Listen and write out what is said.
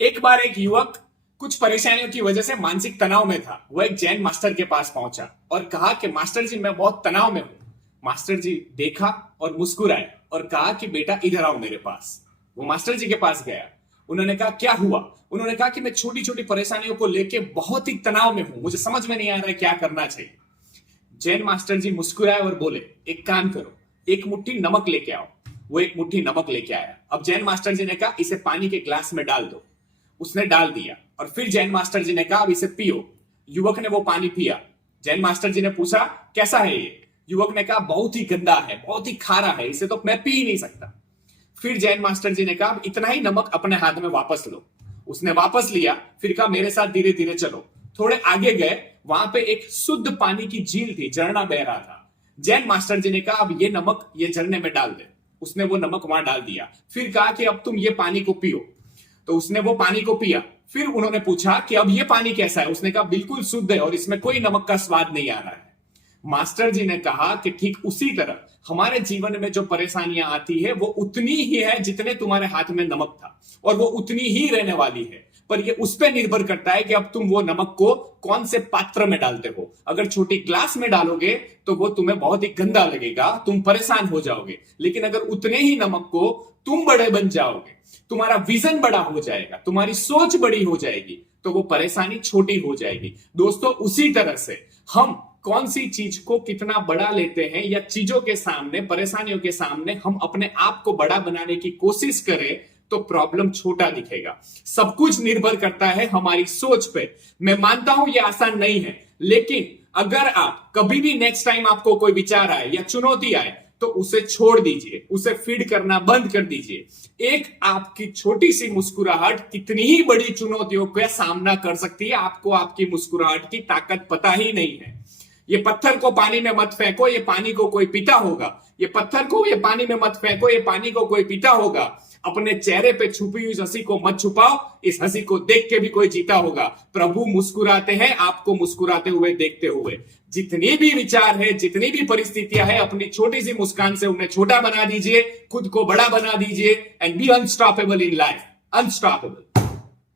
एक बार एक युवक कुछ परेशानियों की वजह से मानसिक तनाव में था। वो एक जैन मास्टर के पास पहुंचा और कहा कि मास्टर जी, मैं बहुत तनाव में हूं। मास्टर जी देखा और मुस्कुराए और कहा कि बेटा इधर आओ मेरे पास। वो मास्टर जी के पास गया। उन्होंने कहा क्या हुआ? उन्होंने कहा कि मैं छोटी छोटी परेशानियों को लेके बहुत ही तनाव में हूं, मुझे समझ में नहीं आ रहा है क्या करना चाहिए। जैन मास्टर जी मुस्कुराए और बोले, एक काम करो, एक मुट्ठी नमक लेके आओ। वो एक मुट्ठी नमक लेके आया। अब जैन मास्टर जी ने कहा इसे पानी के ग्लास में डाल दो। उसने डाल दिया और फिर जैन मास्टर जी ने कहा अब इसे पियो। युवक ने वो पानी पिया। जैन मास्टर जी ने पूछा कैसा है ये? युवक ने कहा बहुत ही गंदा है, बहुत ही खारा है, इसे तो मैं पी ही नहीं सकता। फिर जैन मास्टर जी ने कहा अब इतना ही नमक अपने हाथ में वापस लो। उसने वापस लिया, फिर कहा मेरे साथ धीरे धीरे चलो। थोड़े आगे गए, वहां पे एक शुद्ध पानी की झील थी, झरना बह रहा था। जैन मास्टर जी ने कहा अब ये नमक ये झरने में डाल दे। उसने वो नमक वहां डाल दिया। फिर कहा कि अब तुम ये पानी को पियो। तो उसने वो पानी को पिया। फिर उन्होंने पूछा कि अब ये पानी कैसा है? उसने कहा बिल्कुल शुद्ध है और इसमें कोई नमक का स्वाद नहीं आ रहा है। मास्टर जी ने कहा कि ठीक उसी तरह हमारे जीवन में जो परेशानियां आती है वो उतनी ही है जितने तुम्हारे हाथ में नमक था, और वो उतनी ही रहने वाली है। पर ये उस पर निर्भर करता है कि अब तुम वो नमक को कौन से पात्र में डालते हो। अगर छोटी ग्लास में डालोगे तो वो तुम्हें बहुत ही गंदा लगेगा, तुम परेशान हो जाओगे। लेकिन अगर उतने ही नमक को तुम बड़े बन जाओगे, तुम्हारा विजन बड़ा हो जाएगा, तुम्हारी सोच बड़ी हो जाएगी, तो वो परेशानी छोटी हो जाएगी। दोस्तों, उसी तरह से हम कौन सी चीज को कितना बड़ा लेते हैं, या चीजों के सामने, परेशानियों के सामने हम अपने आप को बड़ा बनाने की कोशिश करें तो प्रॉब्लम छोटा दिखेगा। सब कुछ निर्भर करता है हमारी सोच पे। मैं मानता हूं ये आसान नहीं है, लेकिन अगर आप कभी भी नेक्स्ट टाइम आपको कोई विचार आए या चुनौती आए तो उसे छोड़ दीजिए, उसे फीड करना बंद कर दीजिए। एक आपकी छोटी सी मुस्कुराहट कितनी ही बड़ी चुनौतियों का सामना कर सकती है, आपको आपकी मुस्कुराहट की ताकत पता ही नहीं है। ये पत्थर को पानी में मत फेंको, ये पानी को कोई पीता होगा। ये पत्थर को ये पानी में मत फेंको, ये पानी को कोई पीता होगा। अपने चेहरे पे छुपी हुई हंसी को मत छुपाओ, इस हंसी को देख के भी कोई जीता होगा। प्रभु मुस्कुराते हैं आपको मुस्कुराते हुए देखते हुए। जितनी भी विचार है, जितनी भी परिस्थितियां है, अपनी छोटी सी मुस्कान से उन्हें छोटा बना दीजिए, खुद को बड़ा बना दीजिए, and be unstoppable in life. Unstoppable.